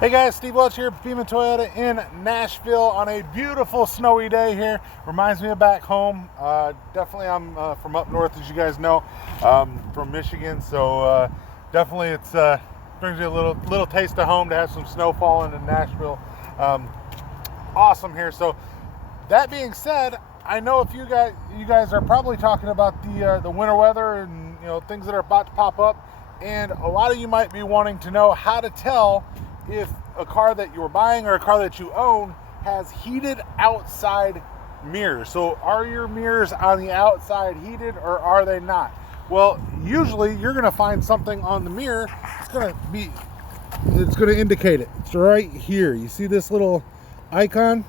Hey guys, Steve Welch here, Beaman Toyota in Nashville on a beautiful snowy day here. Reminds me of back home. Definitely I'm from up north, as you guys know, from Michigan. So definitely it's brings me a little taste of home to have some snow falling in Nashville. Awesome here. So that being said, I know if you guys are probably talking about the winter weather and things that are about to pop up, and a lot of you might be wanting to know how to tell if a car that you're buying or a car that you own has heated outside mirrors. So are your mirrors on the outside heated or are they not? Well, usually you're going to find something on the mirror. It's going to indicate it. It's right here. You see this little icon?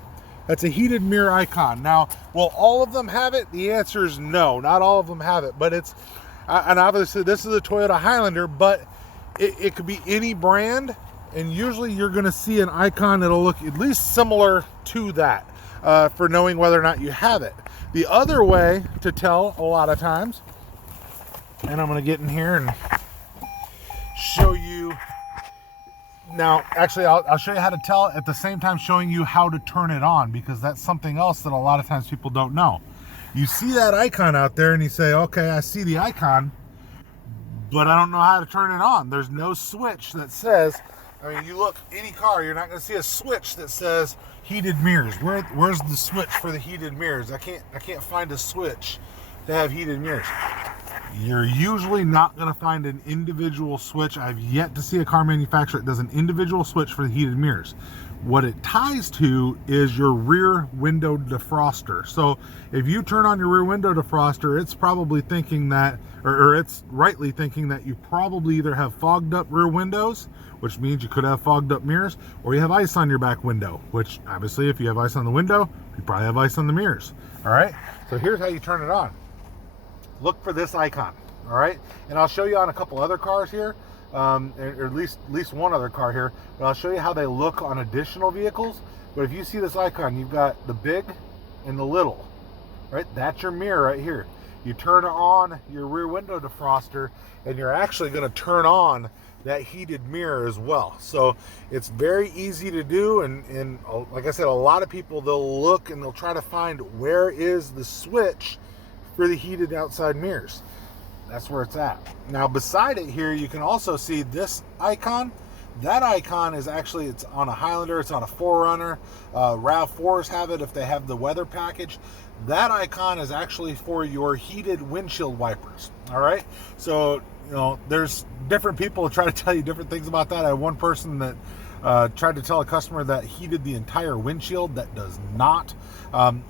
That's a heated mirror icon. Now, will all of them have it? The answer is no. Not all of them have it, but it's, and obviously this is a Toyota Highlander, but it could be any brand. And usually you're going to see an icon that'll look at least similar to that for knowing whether or not you have it. The other way to tell a lot of times, and I'm going to get in here and show you. Now, actually, I'll show you how to tell at the same time showing you how to turn it on, because that's something else that a lot of times people don't know. You see that icon out there and you say, okay, I see the icon, but I don't know how to turn it on. There's no switch that says, I mean, you look any car, you're not going to see a switch that says heated mirrors. Where's the switch for the heated mirrors? I can't find a switch to have heated mirrors. You're usually not going to find an individual switch. I've yet to see a car manufacturer that does an individual switch for the heated mirrors. What it ties to is your rear window defroster. So if you turn on your rear window defroster, it's probably thinking that, or it's rightly thinking that you probably either have fogged up rear windows, which means you could have fogged up mirrors, or you have ice on your back window, which obviously if you have ice on the window, you probably have ice on the mirrors. All right, so here's how you turn it on. Look for this icon, all right? And I'll show you on a couple other cars here, or at least one other car here, but I'll show you how they look on additional vehicles. But if you see this icon, you've got the big and the little, right? That's your mirror right here. You turn on your rear window defroster, and you're actually gonna turn on that heated mirror as well. So it's very easy to do, and like I said, a lot of people, they'll look and they'll try to find where is the switch for the heated outside mirrors. That's where it's at. Now beside it here, you can also see this icon. That icon is actually, it's on a Highlander, it's on a 4Runner. RAV4s have it if they have the weather package. That icon is actually for your heated windshield wipers. All right, so there's different people try to tell you different things about that. I had one person that tried to tell a customer that heated the entire windshield. That does not.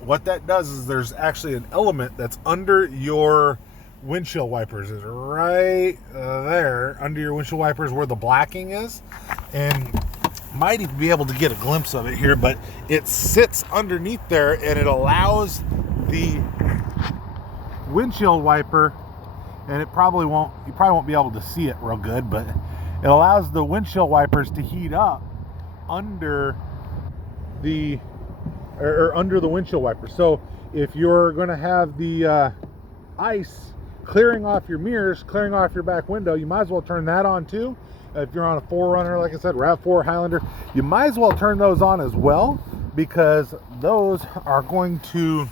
What that does is there's actually an element that's under your windshield wipers. Is right there under your windshield wipers where the blacking is, and might even be able to get a glimpse of it here, but it sits underneath there and it allows the windshield wiper, and you probably won't be able to see it real good, but it allows the windshield wipers to heat up under the windshield wiper. So if you're going to have the ice clearing off your mirrors, clearing off your back window, you might as well turn that on too. If you're on a 4Runner, like I said, RAV4, Highlander, you might as well turn those on as well, because those are going to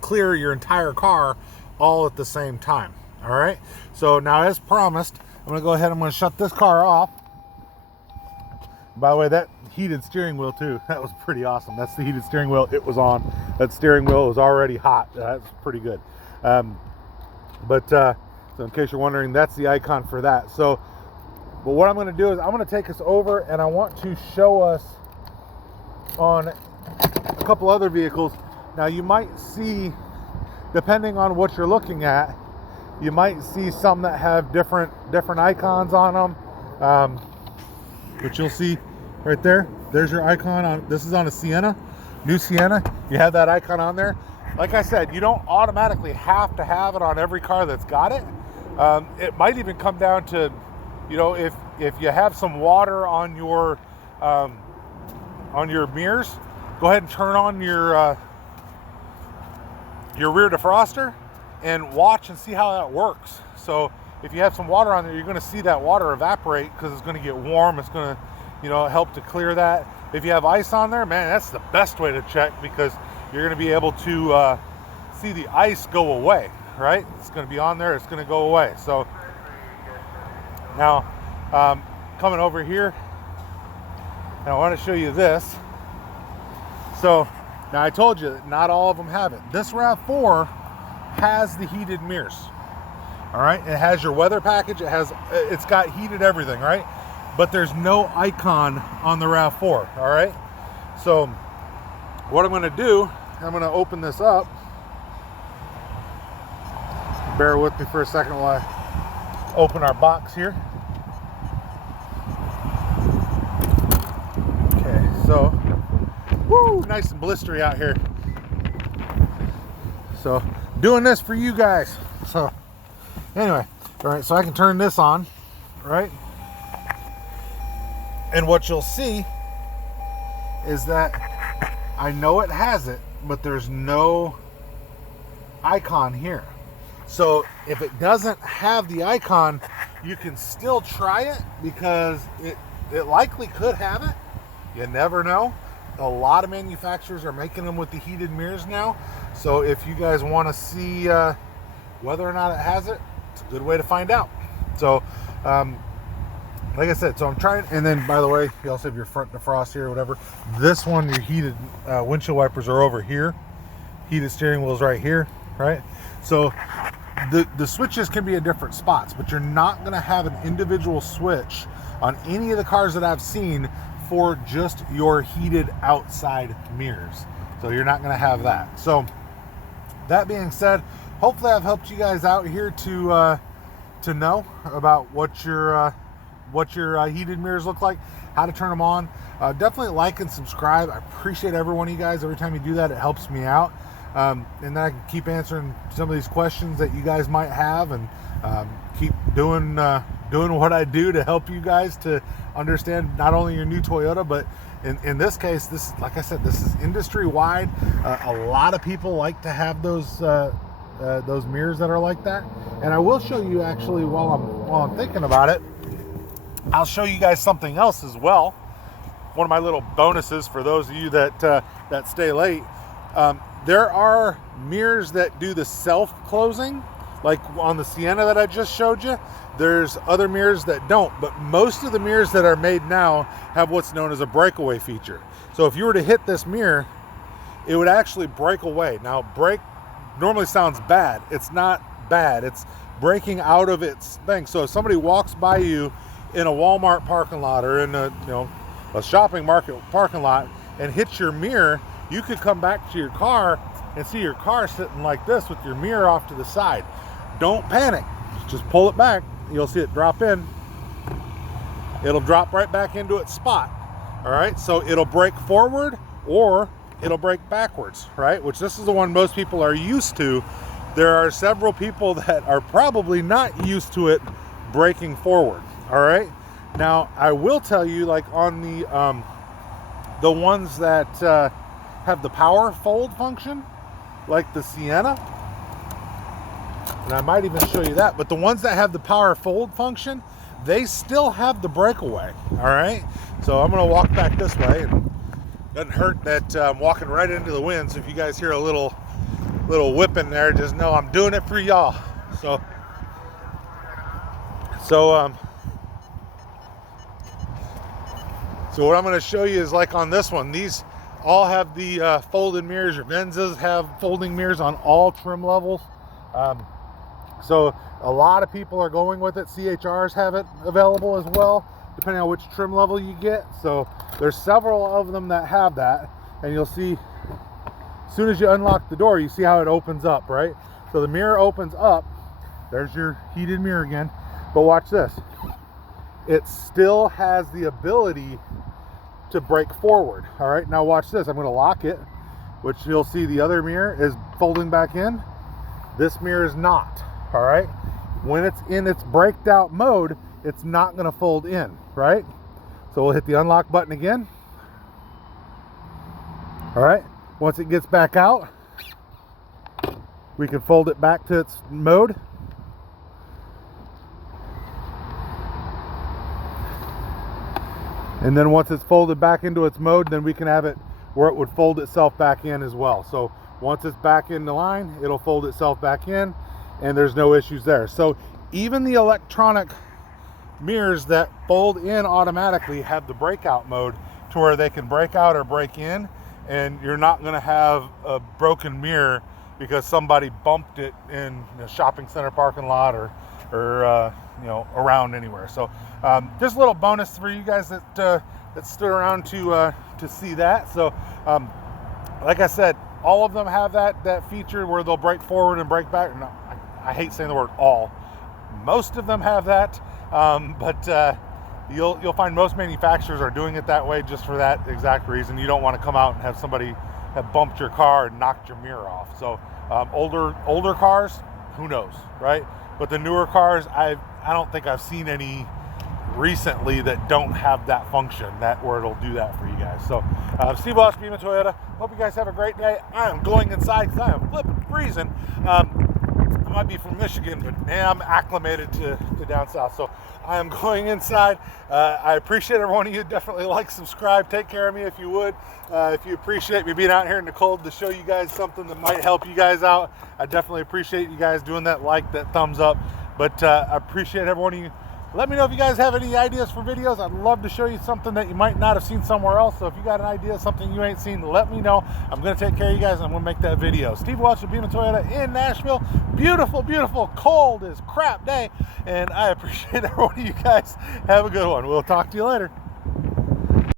clear your entire car all at the same time. All right, so now as promised, I'm going to go ahead, I'm going to shut this car off. By the way, that heated steering wheel too, that was pretty awesome. That's the heated steering wheel. It was on. That steering wheel was already hot. That's pretty good. So in case you're wondering, that's the icon for that. So, but what I'm going to do is I'm going to take us over, and I want to show us on a couple other vehicles. Now you might see, depending on what you're looking at, you might see some that have different icons on them. But you'll see right there, there's your icon on, this is on a Sienna, new Sienna. You have that icon on there. Like I said, you don't automatically have to have it on every car that's got it. It might even come down to, if you have some water on your mirrors, go ahead and turn on your rear defroster and watch and see how that works. So if you have some water on there, you're going to see that water evaporate because it's going to get warm. It's going to you know, help to clear that. If you have ice on there, man, that's the best way to check, because you're going to be able to see the ice go away, right? It's going to be on there, it's going to go away. So now coming over here, and I want to show you this. So now I told you that not all of them have it. This RAV4 has the heated mirrors. All right, it has your weather package, it's got heated everything, right? But there's no icon on the RAV4, all right? So what I'm gonna do, I'm gonna open this up. Bear with me for a second while I open our box here. Okay, so, woo, nice and blistery out here. So, doing this for you guys. So, anyway, all right, so I can turn this on, right? And what you'll see is that I know it has it, but there's no icon here. So if it doesn't have the icon, you can still try it, because it likely could have it. You never know. A lot of manufacturers are making them with the heated mirrors now. So if you guys want to see whether or not it has it, it's a good way to find out. So like I said, so I'm trying, and then by the way, you also have your front defrost here or whatever. This one, your heated windshield wipers are over here. Heated steering wheel's right here, right? So the switches can be in different spots, but you're not gonna have an individual switch on any of the cars that I've seen for just your heated outside mirrors. So you're not gonna have that. So that being said, hopefully I've helped you guys out here to know about what your heated mirrors look like, how to turn them on. Definitely like and subscribe. I appreciate every one of you guys. Every time you do that, it helps me out. And then I can keep answering some of these questions that you guys might have, and keep doing what I do to help you guys to understand not only your new Toyota, but in this case, this, like I said, this is industry wide. A lot of people like to have those mirrors that are like that. And I will show you, actually, while I'm thinking about it, I'll show you guys something else as well. One of my little bonuses for those of you that stay late. There are mirrors that do the self-closing, like on the Sienna that I just showed you. There's other mirrors that don't, but most of the mirrors that are made now have what's known as a breakaway feature. So if you were to hit this mirror, it would actually break away. Now, break normally sounds bad. It's not bad. It's breaking out of its thing. So if somebody walks by you in a Walmart parking lot or in a shopping market parking lot and hits your mirror, you could come back to your car and see your car sitting like this with your mirror off to the side. Don't panic. Just pull it back. You'll see it drop in. It'll drop right back into its spot. All right, so it'll break forward or it'll break backwards, right? Which this is the one most people are used to. There are several people that are probably not used to it breaking forward. All right. Now I will tell you, like on the ones that have the power fold function, like the Sienna, and I might even show you that, but the ones that have the power fold function, they still have the breakaway. All right. So I'm going to walk back this way, and doesn't hurt that I'm walking right into the wind. So if you guys hear a little whipping there, just know I'm doing it for y'all. So what I'm going to show you is, like on this one, these all have the folded mirrors. Your Benzes have folding mirrors on all trim levels. So a lot of people are going with it. CHRs have it available as well, depending on which trim level you get. So there's several of them that have that, and you'll see as soon as you unlock the door, you see how it opens up, right? So the mirror opens up. There's your heated mirror again. But watch this. It still has the ability to break forward. All right, now watch this. I'm going to lock it, which you'll see the other mirror is folding back in. This mirror is not. All right, when it's in its braked out mode, it's not going to fold in, right? So we'll hit the unlock button again. All right, once it gets back out, we can fold it back to its mode. And then once it's folded back into its mode, then we can have it where it would fold itself back in as well. So once it's back in the line, it'll fold itself back in, and there's no issues there. So even the electronic mirrors that fold in automatically have the breakout mode to where they can break out or break in, and you're not going to have a broken mirror because somebody bumped it in a shopping center parking lot or you know, around anywhere. So just a little bonus for you guys that stood around to see that. So like I said, all of them have that feature where they'll break forward and break back. No, I hate saying the word all. Most of them have that, but you'll find most manufacturers are doing it that way just for that exact reason. You don't want to come out and have somebody have bumped your car and knocked your mirror off. So older cars, who knows, right? But the newer cars, I don't think I've seen any recently that don't have that function, that where it'll do that for you guys. So Steve Walsh, Beaman Toyota, hope you guys have a great day. I am going inside because I am flipping freezing. I might be from Michigan, but man, I'm acclimated to down south. So I am going inside. I appreciate every one of you. Definitely like, subscribe, take care of me if you would. If you appreciate me being out here in the cold to show you guys something that might help you guys out, I definitely appreciate you guys doing that, like, that thumbs up. But I appreciate every one of you. Let me know if you guys have any ideas for videos. I'd love to show you something that you might not have seen somewhere else. So if you got an idea, something you ain't seen, let me know. I'm going to take care of you guys, and I'm going to make that video. Steve Walsh with Beaman Toyota in Nashville. Beautiful, beautiful, cold as crap day. And I appreciate every one of you guys. Have a good one. We'll talk to you later.